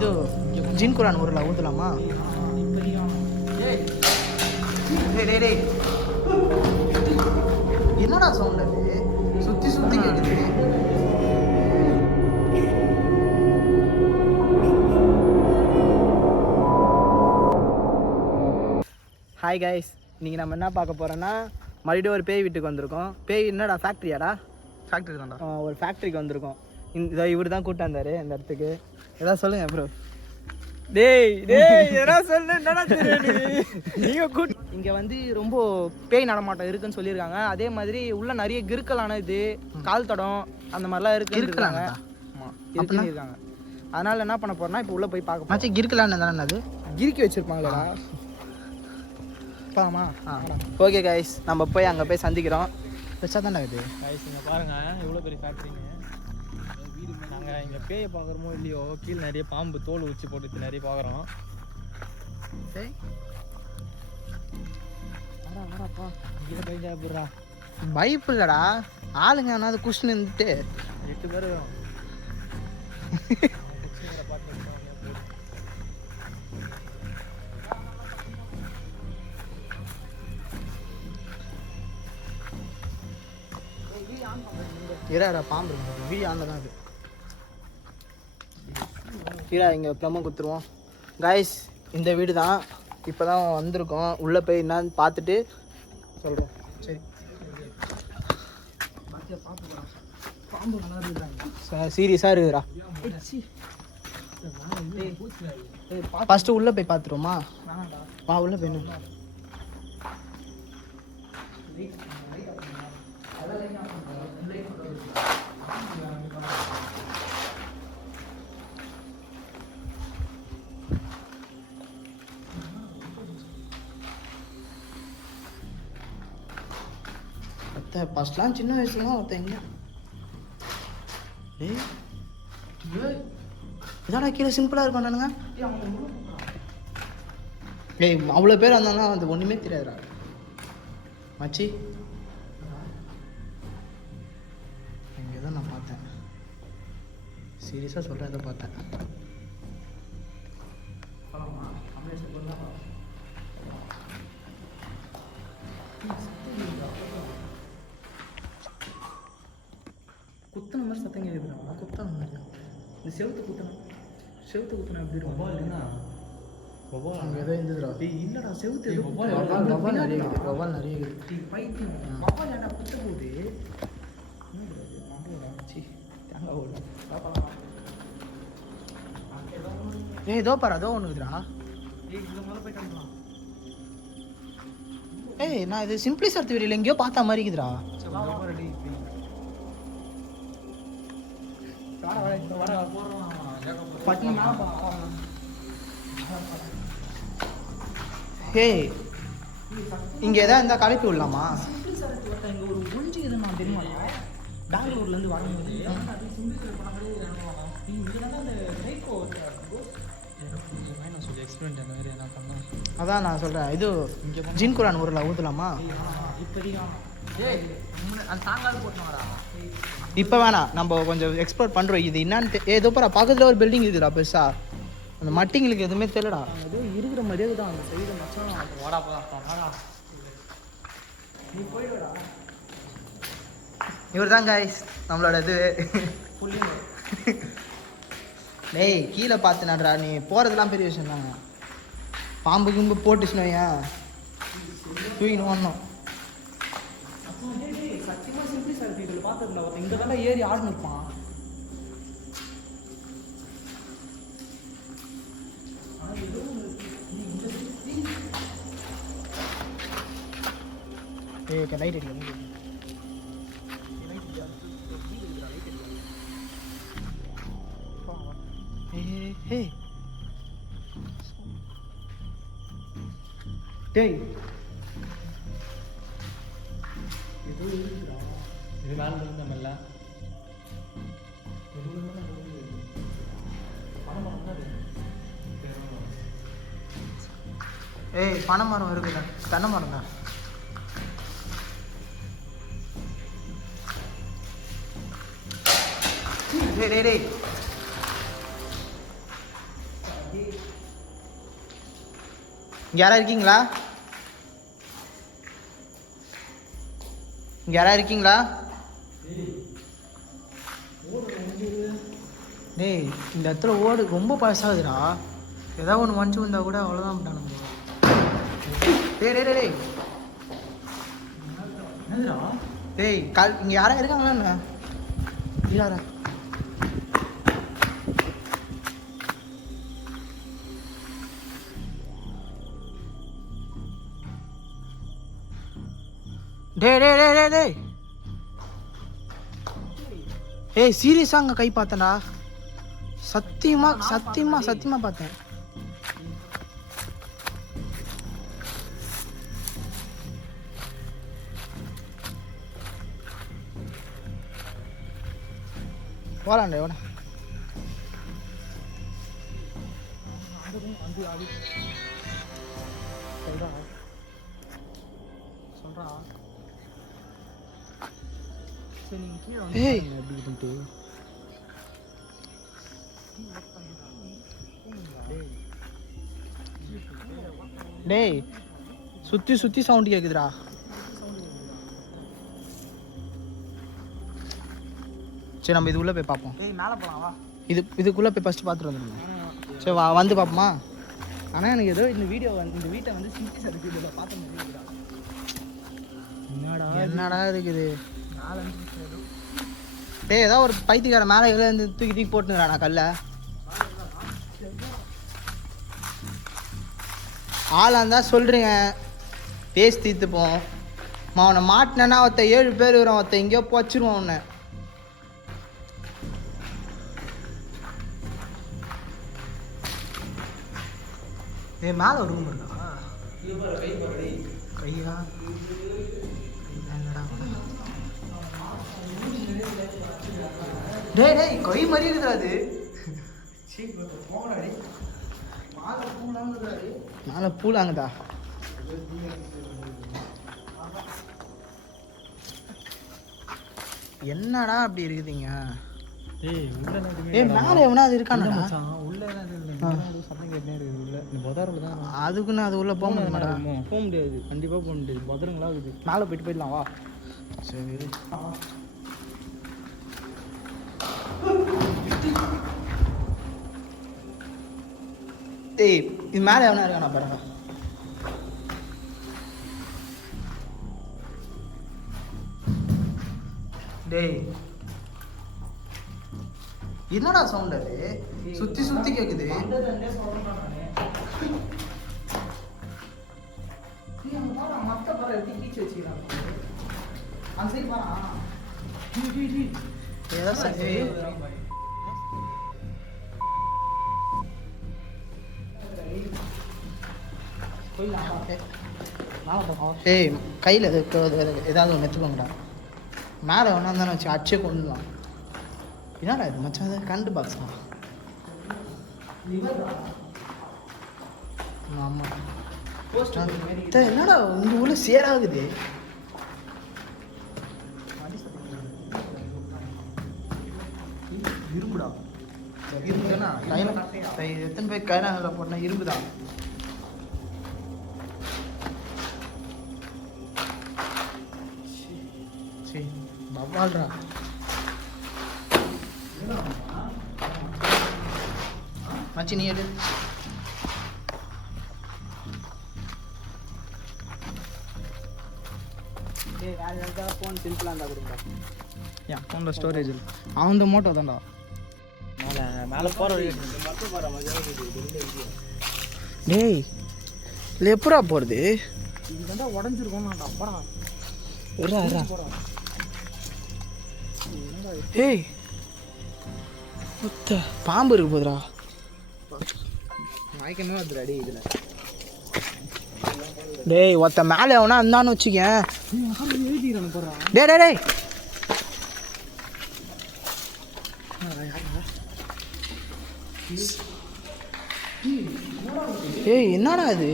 இது ஜின் குரான் ஊரில் ஊற்றலாமா? என்னடா சவுண்ட் அது? சுற்றி சுற்றி கேட்குது. ஹாய் கைஸ், இன்றைக்கி நம்ம என்ன பார்க்க போகிறோன்னா மறுபடியும் ஒரு பேய் வீட்டுக்கு வந்திருக்கோம். பேய் என்னடா ஃபேக்ட்ரியாடா? ஃபேக்ட்ரி தான்டா. ஒரு ஃபேக்ட்ரிக்கு வந்திருக்கோம். இந்த இவர் தான் கூட்டாந்தாரு இந்த இடத்துக்கு. எதாவது சொல்லுங்க ப்ரோ. டேய் எதாவது சொல்லு. என்னடா நீங்கள் இங்கே வந்து ரொம்ப பேய் நடமாட்டம் இருக்குன்னு சொல்லியிருக்காங்க. அதே மாதிரி உள்ள நிறைய கிறுக்கலான இது கால் தடம் அந்த மாதிரிலாம் இருக்குறாங்க. ஆமாம் இருக்காங்க. அதனால் என்ன பண்ண போகிறோன்னா இப்போ உள்ளே போய் பார்க்க மாச்சி கிறுக்கலான்னு தானே அது கிறுக்கி வச்சுருப்பாங்களா? பாமா. ஓகே கைஸ், நம்ம போய் அங்கே போய் சந்திக்கிறோம். பெருசாக தானே இது கைஸ். இங்கே பாருங்கள் எவ்வளோ பெரிய ஃபேக்ட்ரிங்க. வீடு நாங்கள் இங்கே பேயை பார்க்குறோமோ இல்லையோ, கீழே நிறைய பாம்பு தோல் உச்சி போட்டு நிறைய பார்க்குறோம். வரப்பா இங்கே பயஞ்சா போடுறா. பைப்பு இல்லைடா, ஆளுங்க ஆனால் அது குஷ்னு இருந்துட்டு 8 பேர் வரும். இரா பாம்பு வீடியோ ஆனில் தான் அது. இரா இங்கே ப்ளம்ம கொடுத்துருவோம். கைஸ், இந்த வீடு தான். இப்போ தான் வந்திருக்கோம். உள்ளே போய் என்னான்னு பார்த்துட்டு சொல்கிறோம். சரி, பாம்பு நல்லா இருக்குதுடா. சீரியஸாக இருக்குதுடா. ஃபஸ்ட்டு உள்ளே போய் பார்த்துருவோமா? வா உள்ளே போய். ஃபஸ்ட்லாம் சின்ன வயசுலாம் ஒருத்தங்க இதாடா கீழே சிம்பிளாக இருக்கானுங்க. அவ்வளோ பேர் வந்தாங்கன்னா அது ஒன்றுமே தெரியாதுடா மச்சி. இங்கே தான் நான் பார்த்தேன், சீரியஸாக சொல்கிறேன், இதை பார்த்தேன். குத்தன மாதிரி சத்தம் கேட்குதுடா. குத்தன மாதிரி இந்த செவுத்து குத்தணும். செவுத்து குத்தணும் எப்படி இருக்கும்? அங்கே ஏதோ இருந்ததுடா. இல்லைடா, செவுத்து எதுவும் வவால் நிறைய இருக்குது. வவால் நிறைய இருக்குது. பைத்தியம் வவால் ஏன்டா குத்த போகுது? ஏதோ பாரு, அதோ ஒன்று இருக்குதுடா. ஏய், நான் இது சிம்பிளி சர்த்து வீடியில் எங்கேயோ பார்த்தா மாதிரி இருக்குதுடா. ஏய், இங்கே எதாவது இருந்தால் கலப்பி விடலாமா? இங்கே ஒரு ஒழிஞ்சு எதுவும் நான் தெரியுமா? பெங்களூர்லேருந்து வாங்கும்போது அதான் நான் சொல்கிறேன். இது ஜின் குரான் ஊரில் ஊற்றலாமா? இப்போ வேணாம், நம்ம கொஞ்சம் எக்ஸ்ப்ளோர் பண்ணுறோம். இது என்னான்னு ஏதோ பாரு, பக்கத்தில் ஒரு பில்டிங் இருக்குதுடா பெருசா. அந்த மட்டிங்களுக்கு எதுவுமே தெரியலடா. ஏதோ இருக்கிற மாதிரியே தான் அந்த சைடு மச்சான். நீ போயிடுடா. இவர் தான் கைஸ் நம்மளோட இது. டேய் கீழே பார்த்து நடுறா. நீ போகிறதுலாம் பெரிய விஷயம் தாங்க. பாம்பு கும்பு போட்டுச்சுனோ ஏன் தூக்கின்னு வரணும். சத்தியமாக சிம்பிளி சார் இதில் பார்த்துருந்தா ஒருத்தன் இங்கே தானே ஏறி ஆடுன்னு இருப்பான். லைட் அடிக்க டேய் இது மேலே இருந்தோம்ல. ஏய், பனை மரம் இருக்குதா? தென்னை மரம் தான். டேய் இங்கே யாரா இருக்கீங்களா? இங்கே யாரா இருக்கீங்களா? டேய் இந்த இடத்துல ஓடு ரொம்ப பழசாகுதுடா. ஏதாவது ஒன்று மஞ்சு வந்தால் கூட அவ்வளோதான் நம்ம. டேய் டேய் டேய் என்னதுடா? டேய் இங்கே யாரா இருக்காங்களா என்ன? யாரா? டேய் டேய் டேய் டேய் டேய் ஏய் சீரியஸாக அங்கே கை பார்த்தேன்டா. சத்தியமா பார்த்தேன். போலாண்டே ஓட. சொல்றா ஏய் டேய் சுத்தி சவுண்ட் கேக்குதுடா. சரி நம்ம இதுக்குள்ள போய் பார்ப்போம். டேய் மேலே போலாம் வா. இதுக்குள்ள போய் ஃபர்ஸ்ட் பார்த்துட்டு வந்துடுங்க. சரி வா வந்து பார்ப்போமா? ஆனால் எனக்கு ஏதோ இந்த வீட்டை வந்து சிட்டி சர்க்கியூட்டில் பார்த்த மாதிரி இருக்குடா. என்னடா இருக்குது? டேய் ஏதோ ஒரு பைத்தியக்கார மேலே இருந்து தூக்கி போட்டுங்கிறான் நான் கல்லை. ஆளாக இருந்தால் சொல்கிறீங்க பேசி தீர்த்துப்போம். அவனை மாட்டினேன்னா ஒருத்த 7 பேர் வரும். ஒருத்த எங்கேயோ போச்சிருவான் அவனை. மேலே ஒரு ரூம் இருக்கா? கையா டேய் டேய் கை மாதிரி இருக்குதா அது? மேலே பூலாங்கதா? என்னடா அப்படி இருக்குதுங்க? மேலே எவனா அது இருக்கானடா? அதுக்குன்னு அது உள்ள போக முடியாது. கண்டிப்பா போக முடியாது. பத்திரங்களா இருக்குது. மேலே போயிடலாம் வா. சரி டேய் இது மேலே எவனா இருக்கானா பாருங்க. டேய் என்னடா சவுண்ட் அது? சுத்தி கேக்குது. ஏய் கையில் ஏதாவது ஒன்று எடுத்துக்கோங்கடா. மேலே ஒன்றா தானே வச்சு அச்சே கொண்டுலாம். என்னடா இது மச்சான்? அது கண்டு பாக்ஸா? ஆமாம். என்னடா இந்த ஊர்ல சேராகுது? இரும்புடா. இரும்புதானா? எத்தனை பேர் கையில் போட்டா இரும்புதா? சரி பவால்ரா. மச்சி நீ எடு. வேறு ஏதாவது ஃபோன் சிம்பிளாக இருந்தால் கொடுங்க. என் ஃபோனில் ஸ்டோரேஜ் இல்லை. அவன் மோட்டோ தான்டா. மேலே போகிற டேய் இல்லை எப்படா போகிறது? இது வந்து உடஞ்சிருக்கோம். நான் அப்படா ஏய் முத்த பாம்பு இருக்கு போதுரா. மயக்கமே வந்துடா டேய் இதில். டேய் ஒருத்த மேலே எவனா இருந்தான்னு வச்சுக்கேன். டே டே டேய் ஏய் என்னடா அது?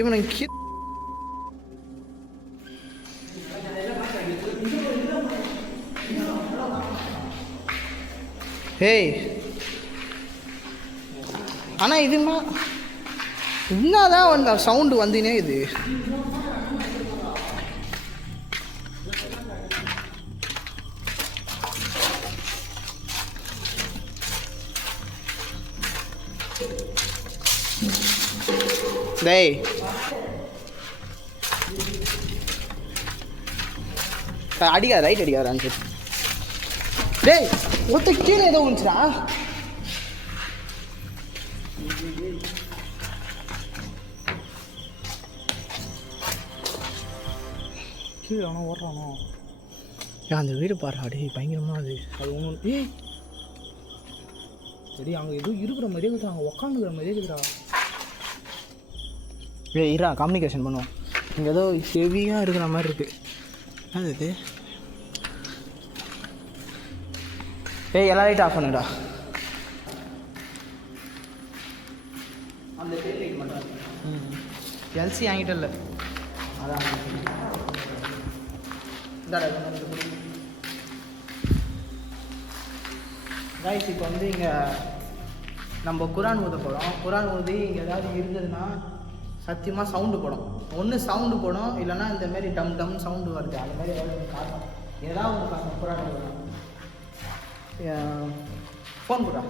இவனுக்கு ஏய் ஆனால் இதுமா என்னதான் வந்து சவுண்டு வந்துனே இது. டேய் அடிக்காத, ரைட் அடிக்காத அஞ்சு. டேய் ஒருத்த கீழே ஏதோ வந்துச்சுடா. கீழே அவனோ ஓடுறானோ. ஏன் அந்த வீடு பாரு, அடே பயங்கரமாக அது. அது ஒன்று ஏய் சரி, அங்கே எதுவும் இருக்கிற மாதிரியே இருக்குது, அங்கே உக்காந்துக்கிற மாதிரியே இருக்குதுடா. ஏய் இரா கம்யூனிகேஷன் பண்ணுவோம். இங்கே ஏதோ ஹெவியாக இருக்கிற மாதிரி இருக்குது. அது இது ஏய் எல்லா லைட்டும் ஆஃப் பண்ணுடா. அந்த லைட் மட்டும் எல்சி வாங்கிட்ட இல்லை, அதான் ரைஸ். இப்போ வந்து இங்கே நம்ம குரான் ஊத போகிறோம். குரான் ஊதி இங்கே ஏதாவது இருந்ததுன்னா சத்தியமாக சவுண்டு போடும். ஒன்று சவுண்டு போடும், இல்லைன்னா இந்தமாரி டம் டம் சவுண்டு வருது. அது மாதிரி ஏதாவது காட்டும், ஏதாவது ஒன்று காட்டும். குரான் ஊதணும். ஃபோன் போடா.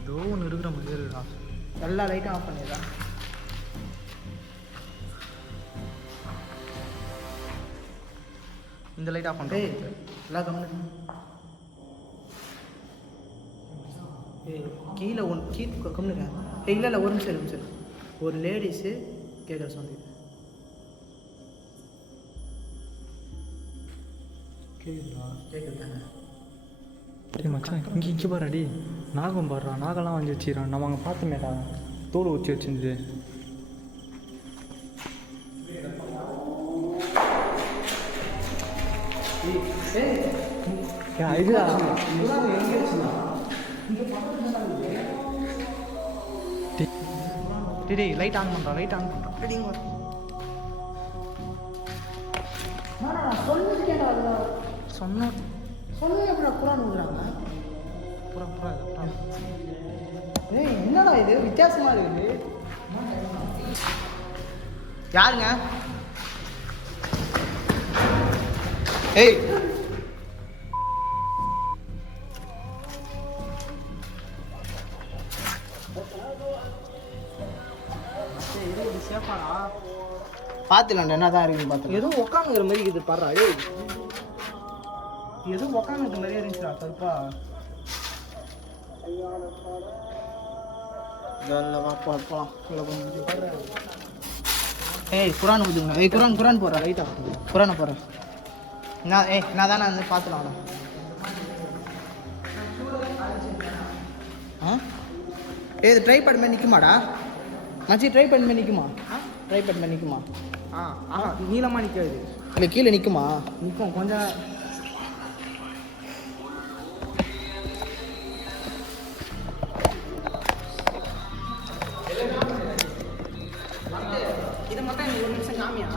ஏதோ ஒன்று இருக்கிற மாதிரி இருக்குடா. எல்லா லைட்டும் ஆஃப் பண்ணிடுறா. இந்த லைட் ஆஃப் பண்ணுறேன். எல்லா கம்முன்னு கீழே கீழே கம்முன்னு. இல்லை இல்லை ஒரு நிமிஷம். ஒரு லேடிஸு கேட்குற சவுண்டு கேட்குறா. டேய் மச்சான், இங்கே பாரு. அடி நாகம் பாடுறா, நாகெல்லாம் வாங்கி வச்சுக்கிறான். நம்ம அங்கே பார்த்தோமேடா, தோல் ஊற்றி வச்சுருந்து. டேய் லைட் ஆன் பண்ணுறா, லைட் ஆன் பண்ணுறா. ரெடிங்க சொன்ன எப்படா குரான் ஊதுறாங்க. ஏய் என்னடா இது வித்தியாசமா இருக்குது. யாருங்க? ஏய் பார்த்துலாண்டா என்னதான் இருக்குன்னு பார்த்து. எதுவும் உட்காந்துக்கிற மாதிரி இருக்குது பாடுறா. ஏய் எதுவும் உட்காந்துக்கிற மாதிரியே இருந்துச்சுடா கருப்பா. ஏய் குரான் ஊதுங்க. ஏய் குரான் போடுறா. ரைட்டா குரானை போடுறேன். நான் தானே வந்து பார்த்துலாம். ஏய் ட்ரை பண்ண மாதிரி நிற்குமாடா மச்சி? ட்ரை பண்ண மாதிரி நிற்குமா? ட்ரை பண்ண மாதிரி நிற்குமா? நீளமாக நிற்காது. இல்லை கீழே நிற்குமா? நிற்கும் கொஞ்சம். இதை மட்டும் எனக்கு ஒரு நிமிஷம் காமியா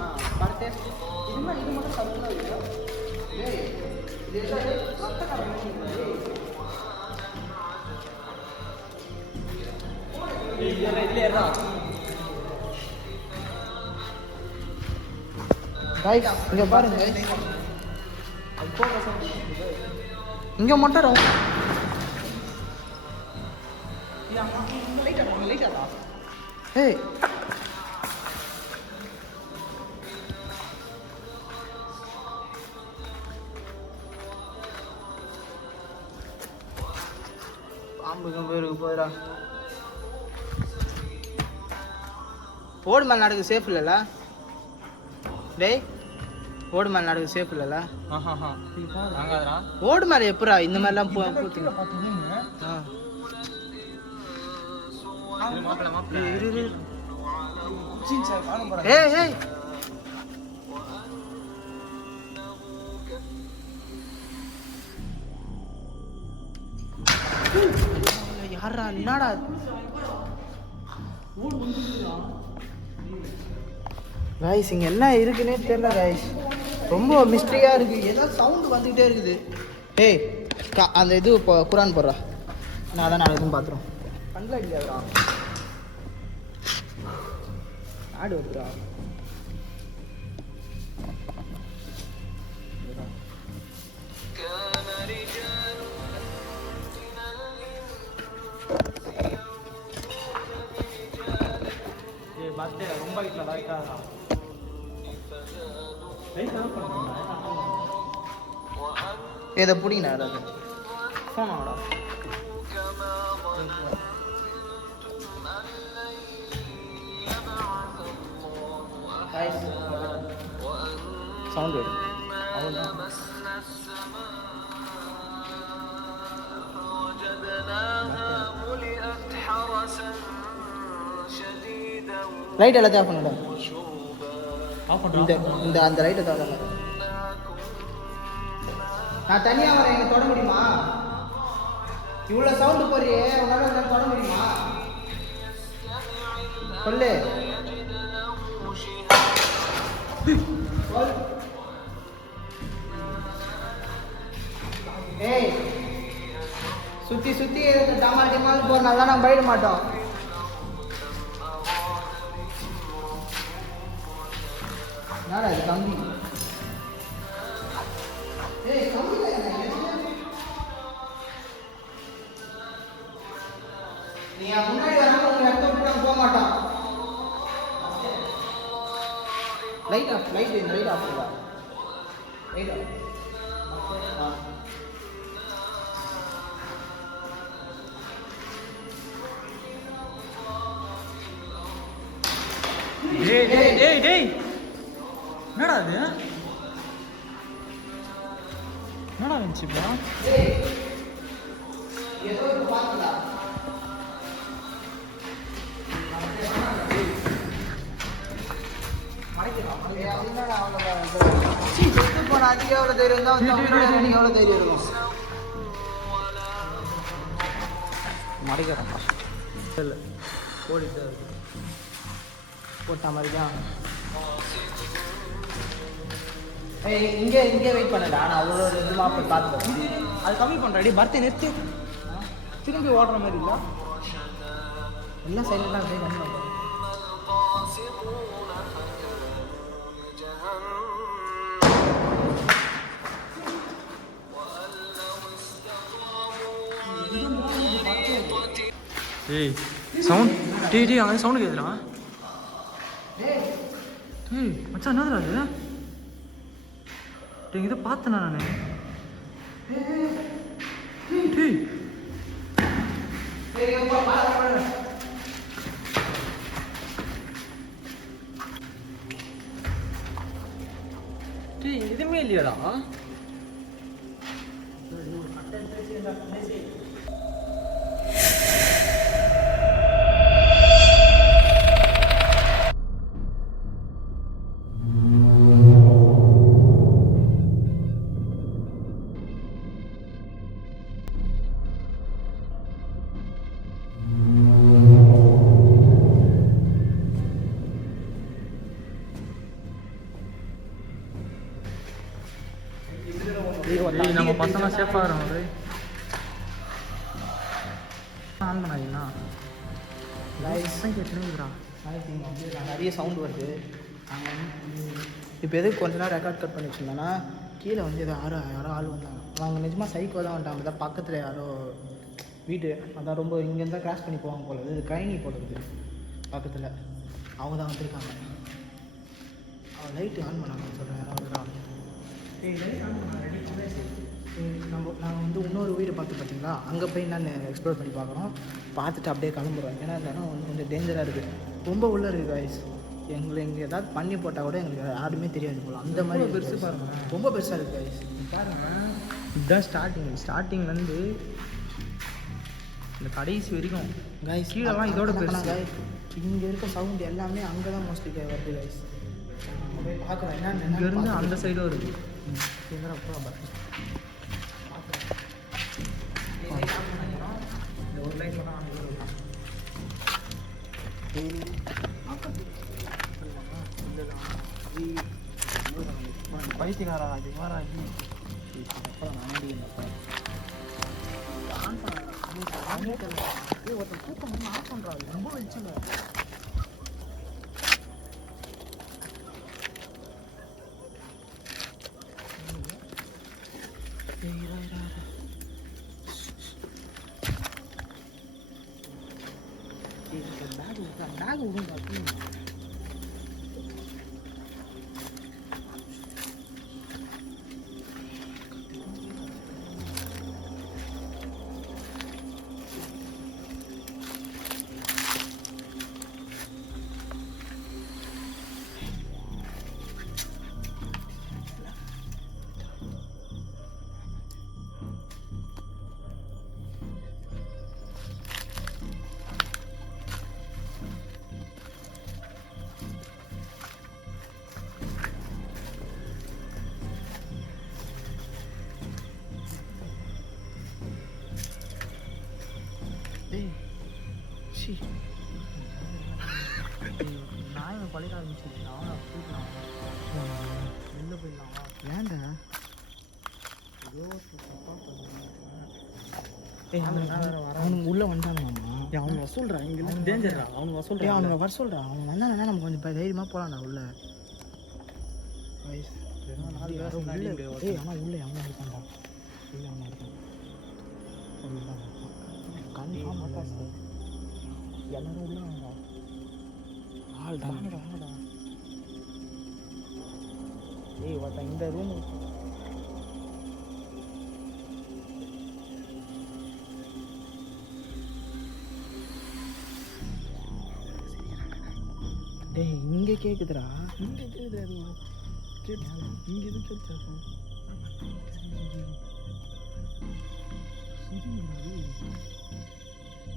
பார்த்து. இது மட்டும் சவுண்டாக இருக்கு. இங்க பாருங்க, இங்க மட்டும் ஏய் பாம்புக்கு பேருக்கு போயிடா. ஓடு மேல் நாடுக்கு சேஃப் இல்லைல்ல? டேய் ஓடு மேல் நாடுக்கு சேஃப் இல்லைல்ல? ஓடு மேலே எப்படா இந்த மாதிரிலாம் பூத்துங்க? ஏய் ஏய் யாரா என்னடா கைஸ் இங்க என்ன இருக்குன்னே தெரியல கைஸ். ரொம்ப மிஸ்ட்ரியாக இருக்குது. ஏதோ சவுண்டு வந்துக்கிட்டே இருக்குது. ஏய் அந்த இது இப்போ குரான் போடுறா. நான் அதான் நான் எதுவும் பார்த்துருவோம். கண்ணில் அடிக்காதுடா. ஆடு வருதுடா. ரொம்ப வீட்டில் இதை பிடிங்கண்ணா ஏதாவது ஃபோனாடா. சவுண்ட் வரும் அவ்வளோதான். லைட் எல்லாத்தையும் ஆஃப் பண்ணிவிடும். இந்த அந்த லைட்டை தவிர நான் தனியாக வரேன். எனக்கு தொட முடியுமா? இவ்வளோ சவுண்டு போறியே, உன்னால தொட முடியுமா? சொல்லு. ஏய் சுற்றி சுற்றி டமால் டிமால் போகிறனால நாங்கள் போயிட மாட்டோம். என்னடா இது கம்பி? ஏய் கம்பி நீ முன்னாடி வராம உங்க இடத்த விட்டு நாங்கள் போக மாட்டோம். லைட் ஆஃப் லைட் ஆஃப் பண்ணா லைட் ஆஃப். டேய் என்னடா அது? என்னடா வந்துச்சுப்பா? ஏதோ பார்த்தா எவ்வளோ தைரியம் தான் எனக்கு எவ்வளோ தைரியம் இருக்கும். மறைக்கிறேன்ப்பா இல்லை ஓடிட்டு போட்ட மாதிரி தான். இங்கே வெயிட் பண்ணடா. நான் அவ்வளோ இதுமாக போய் பார்த்துட்டேன். அது கம்மி பண்ணுறாடி. பர்த்தை நிறுத்தி திரும்பி ஓடுற மாதிரி இல்லை. எல்லாம் சைலண்டாக அப்படியே கம்மி பண்ணுறேன். ஏய் சவுண்ட் டேய் அங்கே சவுண்டு கேட்குறா. ஏய் மச்சான் என்னதுடா அது? டேய் இதை பார்த்தேண்ணா நான். டேய் டேய் எதுவுமே இல்லையாடா? நம்ம பசங்க சேஃபாக இருக்கிறோம். ஆன் பண்ணாதீங்கண்ணா. நிறைய சவுண்டு வருது. இப்போ எதுக்கு கொஞ்ச நேரம் ரெக்கார்ட் கட் பண்ணி வச்சுருந்தோன்னா கீழே வந்து யாரோ ஆள் வந்தாங்க. அவங்க நிஜமாக சைக்கோ தான் வந்துட்டாங்க. தான் பக்கத்தில் யாரோ வீடு அதான் ரொம்ப இங்கேருந்து தான் கிராஸ் பண்ணி போவாங்க போல. இது கழனி போடுறது பக்கத்தில் அவங்க தான் வந்திருக்காங்க. அவன் லைட்டு ஆன் பண்ணாங்க சொல்கிறேன். யாராவது லைட் ஆன் பண்ண ரெடி நாங்கள் வந்து இன்னொரு வீடு பார்த்தீங்களா, அங்கே போய் நான் எக்ஸ்ப்ளோர் பண்ணி பார்க்குறோம். பார்த்துட்டு அப்படியே கிளம்புறோம். ஏன்னா இந்த இடம் வந்து கொஞ்சம் டேஞ்சராக இருக்குது. ரொம்ப உள்ளே இருக்குது காய்ஸ். எங்களை இங்கே ஏதாவது பண்ணி போட்டால் கூட எங்களுக்கு யாருமே தெரியாது போல. அந்த மாதிரி பெருசு பாருங்கள், ரொம்ப பெருசாக இருக்குது காய்ஸ். பாருங்கள் இதுதான் ஸ்டார்டிங்லேருந்து இந்த கடைசி வரைக்கும் காய்ஸ். கீழெல்லாம் இதோட பெருசு காய்ஸ். இங்கே இருக்க சவுண்ட் எல்லாமே அங்கே தான் மோஸ்ட்லி வருது காய்ஸ். நம்ம போய் பார்க்குறோம் என்னென்ன. இங்கேருந்து அந்த சைடும் வருது. அப்புறம் பார்த்து இந்த ஒரு லைட் பண்ணால் பைத்தியக்காரா அது வாரா இது அப்புறம் நான் ஒருத்தன் கூட்டம் ஆஃப் பண்ணுறாரு ரொம்ப வெளிச்சுங்க. பேக் விடுங்க. நான் பழைய ஆரம்பிச்சிருக்கேன். அவனை போயிடலாம், வெளில போயிடலாம். ஏன்டா அவனுக்கு உள்ள வந்தானுங்கம்மா. அவன் வசூல்றான் இங்கே டேஞ்சர்ரா. அவன் வசூல்றான். அவனுங்க வர சொல்கிறான். அவன் வந்தானா நம்ம கொஞ்சம் தைரியமாக போகலாம்டா உள்ள. ஆனால் உள்ளே அவன் இருக்கான்டா. உள்ளே அவன் இருக்கான். கன்ஃபார்ம் மாட்டான். எல்லாரும் உள்ள வாங்கடா. ஆள் தானடா. ஏய் ஒருத்தன் இந்த ரூம் டேய் இங்கே கேட்குதுடா. இங்கே கேட்குது அது கேட்டு இங்கே எதுவும் கேட்டு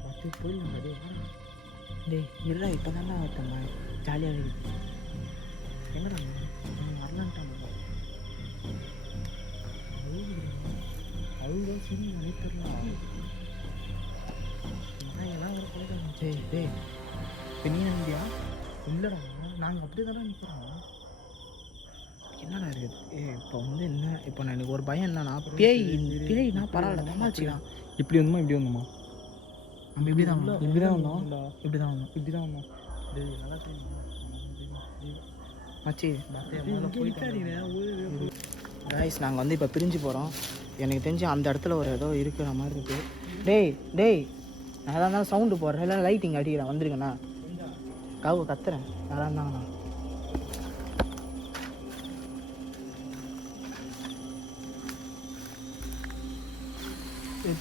பார்த்து போயிடலாம். டே டேய் இல்லை இப்போ தானே ஒருத்தங்க ஜாலியாக இருக்குது. எங்கடா அவன் வரலான்ட்டான். அவங்க சரி நினைத்தரலாம். எல்லாம் ஒரு போயிட்டாங்க. டேய் டேய் இப்போ நீ நம்பியா? இல்லைடா நாங்கள் அப்படி தானே நிற்கிறோம். என்னடா இருக்குது? இப்போ வந்து என்ன இப்போ நான் எனக்கு ஒரு பயம் என்னன்னா பேய்னா பரவாயில்ல சமாளிச்சிக்கலாம். இப்படி வந்தோமா இப்படி வந்தோமா? நம்ம இப்படி தான் வந்தோம். இப்படி தான் வந்தோம். இப்படி தான் வந்தோம். இப்படி தான் வந்தோம். மச்சி கைஸ் நாங்கள் வந்து இப்போ பிரிஞ்சு போகிறோம். எனக்கு தெரிஞ்சு அந்த இடத்துல ஒரு ஏதோ இருக்கிற மாதிரி இருக்குது. டேய் டேய் நான் எதாக இருந்தாலும் சவுண்டு போடுறேன். இல்லை லைட்டிங் அடிக்கிறேன். வந்துருக்கேண்ணா காவு கத்துறேன். யாராக இருந்தாங்கண்ணா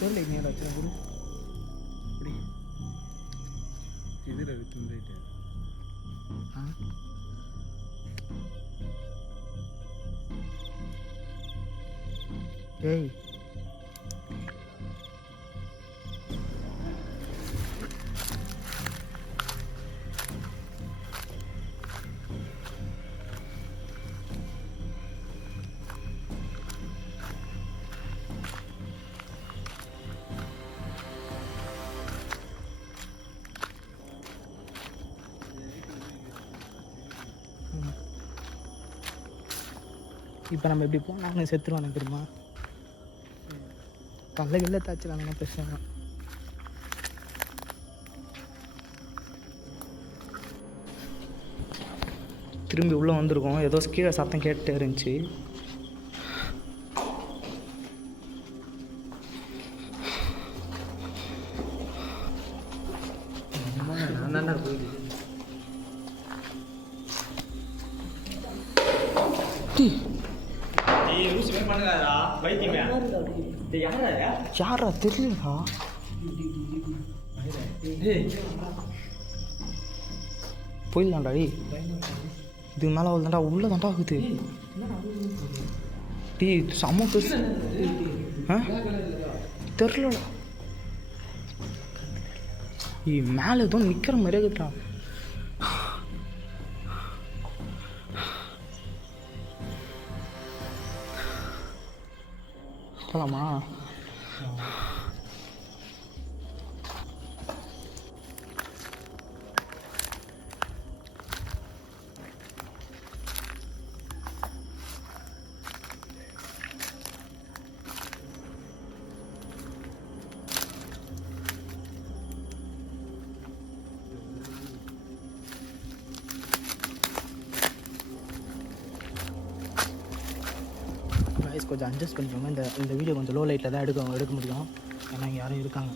பேர் லைட் நேரம் வச்சுருக்கேன் குரு. இப்படி இது ரவித்து ஆ டேய் இப்போ நம்ம எப்படி போனாங்க செத்துருவானே தெரியுமா? கல்ல கில்ல தாச்சிடலாம் பிரச்சனை. திரும்பி உள்ளே வந்திருக்கோம். ஏதோ கீழே சத்தம் கேட்டுட்டே இருந்துச்சு. யாரா தெரியலடா. போயிடலாம்டா. இதுக்கு மேலே அவ்வளோ தான்டா. உள்ளே தான்டா ஆகுது. டீ செம்ம பெருசு. ஆ தெரிலடா. மேலே ஏதோ நிற்கிற மாதிரி இருக்குடா. போகலாமா? கொஞ்சம் அட்ஜஸ்ட் பண்ணிக்கோங்க. இந்த வீடியோ கொஞ்சம் லோ லைட்டில் தான் எடுக்க முடியும், ஏன்னா இங்கே யாரும் இருக்காங்க.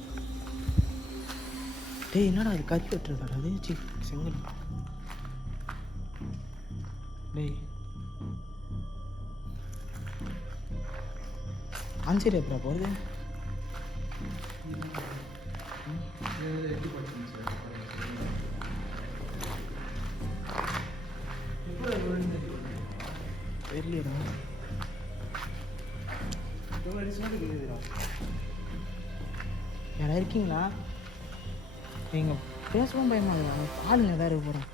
டேய் என்னடா அது கறி வெட்டுறதாடா அது? சி செங்கல். டேய் ஆன்சரி எப்படா போகிறது? தெரியலடா. யாரா இருக்கீங்களா? நீங்கள் பேசவும் பயமாங்க, ஆளுங்க வேறு போகிறோம்.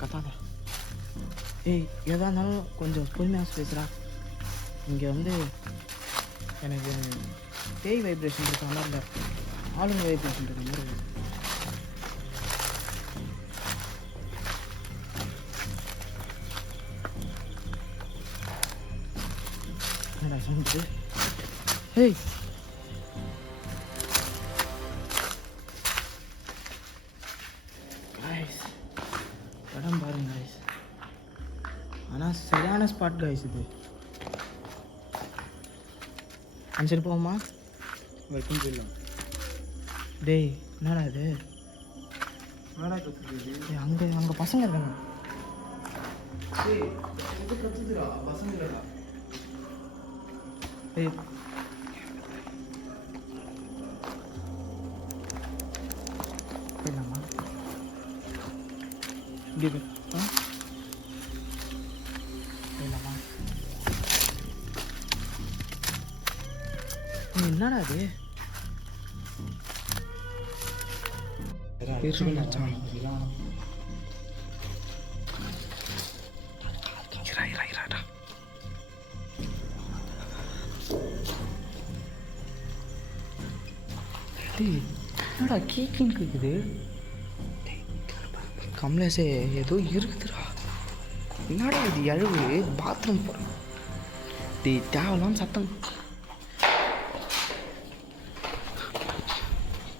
கத்தாத. ஏய் எதா இருந்தாலும் கொஞ்சம் பொறுமையாக பேசுகிறா. இங்கே வந்து எனக்கு பேய் வைப்ரேஷன் இருக்க மாதிரி இல்லை, ஆளுங்க வைப்ரேஷன் இருக்க மாதிரி இல்லை. என்னடா சொன்னது? ஏய் இடம் பாருங்க கைஸ், ஆனால் சரியான ஸ்பாட் கைஸ் இது. சரி போவோமா? வைக்கும் போயிடலாம். டேய் என்னடா இது? அங்கே பசங்க இருக்காங்க. டேய் போயிடலாமா? இப்படி போயிடலாமா? என்னடா அது? என்னடா கேக்கிங் இருக்குது? கமலேஷே ஏதோ இருக்குதுடா. என்னடா இது எழுவு? பாத்ரூம் போகிறேன். டேய் தேவலாம் சத்தம்.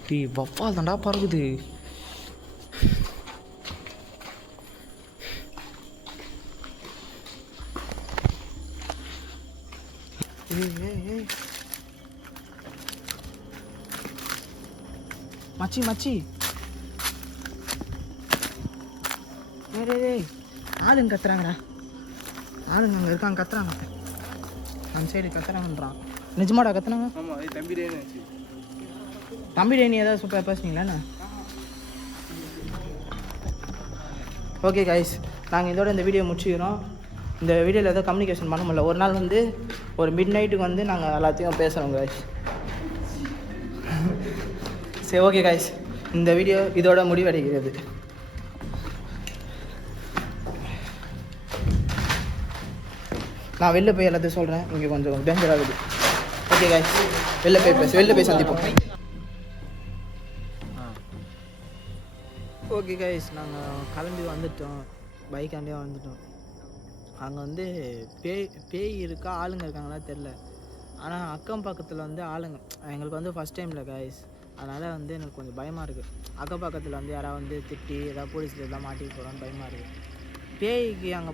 டேய் வப்பால் தாண்டா பறகுது. ஏய் மச்சி டேய் ஆளுங்க கத்துறாங்கடா. ஆளுங்க அங்கே இருக்காங்க, கத்துறாங்க. அந்த சைடு கத்துறாங்கன்றான். நிஜமாடா கத்துனாங்க? தம்பி டே நீ ஏதாவது சூப்பராக பேசுனீங்களாண்ணா? ஓகே கைஸ், நாங்கள் இதோட இந்த வீடியோ முடிச்சுக்கிறோம். இந்த வீடியோவில் எதாவது கம்யூனிகேஷன் பண்ண முடியல. ஒரு நாள் வந்து ஒரு மிட் நைட்டுக்கு வந்து நாங்கள் எல்லாத்தையும் பேசுகிறோம் கைஸ். சரி ஓகே கைஸ், இந்த வீடியோ இதோட முடிவடைகிறது. நான் வெளில போய் எல்லாத்தையும் சொல்கிறேன், இங்கே கொஞ்சம் டேஞ்சர் ஆகுது. ஓகே கைஸ், வெளில போய் சந்திப்போம். ஓகே கைஸ், நாங்கள் கிளம்பி வந்துட்டோம், பைக்காண்டே வந்துட்டோம். அங்கே வந்து பேய் இருக்கா ஆளுங்க இருக்காங்களா தெரில. ஆனால் அக்கம் பக்கத்தில் வந்து ஆளுங்க, எங்களுக்கு வந்து ஃபஸ்ட் டைமில் கைஸ், அதனால் வந்து எனக்கு கொஞ்சம் பயமாக இருக்குது. அக்கம் பக்கத்தில் வந்து யாராவது வந்து திட்டி ஏதாவது போலீஸில் எதாவது மாட்டிட்டு போகிறான்னு பயமாக இருக்குது. பேய்க்கு அங்கே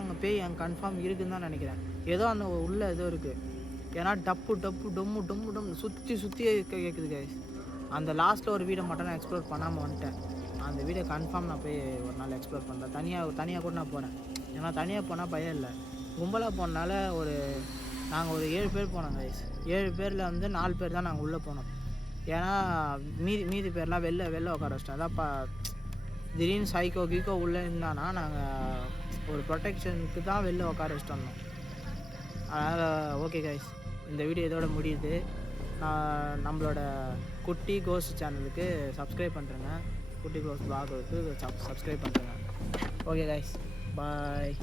அங்கே பேய் அங்கே கன்ஃபார்ம் இருக்குதுன்னு தான் நினைக்கிறேன். ஏதோ அந்த உள்ளே ஏதோ இருக்குது. ஏன்னா டப்பு டொம்மு சுற்றி கேட்குது கைஸ். அந்த லாஸ்ட்டில் ஒரு வீடை மட்டும் நான் எக்ஸ்ப்ளோர் பண்ணாமல் வந்துட்டேன். அந்த வீடை கன்ஃபார்ம் நான் போய் ஒரு நாள் எக்ஸ்ப்ளோர் பண்ணுறேன். தனியாக கூட நான் போகிறேன். ஏன்னா தனியாக போனால் பயம் இல்லை. கும்பலாக போனால நாங்கள் ஒரு 7 பேர் போனோம் கைஸ். 7 பேரில் வந்து 4 பேர் தான் நாங்கள் உள்ளே போனோம். ஏன்னா மீதி பேர்லாம் வெளில உட்கார வச்சிட்டோம். அதான் திடீர்னு சைக்கோ கீக்கோ உள்ளே இருந்தானா நாங்கள் ஒரு ப்ரொடெக்ஷனுக்கு தான் வெளில உட்கார வச்சுட்டு வந்தோம். அதனால் ஓகே கைஸ், இந்த வீடியோ இதோட முடியுது. நம்மளோட குட்டி கோஸ்ட் சேனலுக்கு சப்ஸ்கிரைப் பண்ணுறேங்க. குட்டி கோஸ்ட் vlog-க்கு சப்ஸ்கிரைப் பண்ணுறேங்க. ஓகே கைஸ், பாய்.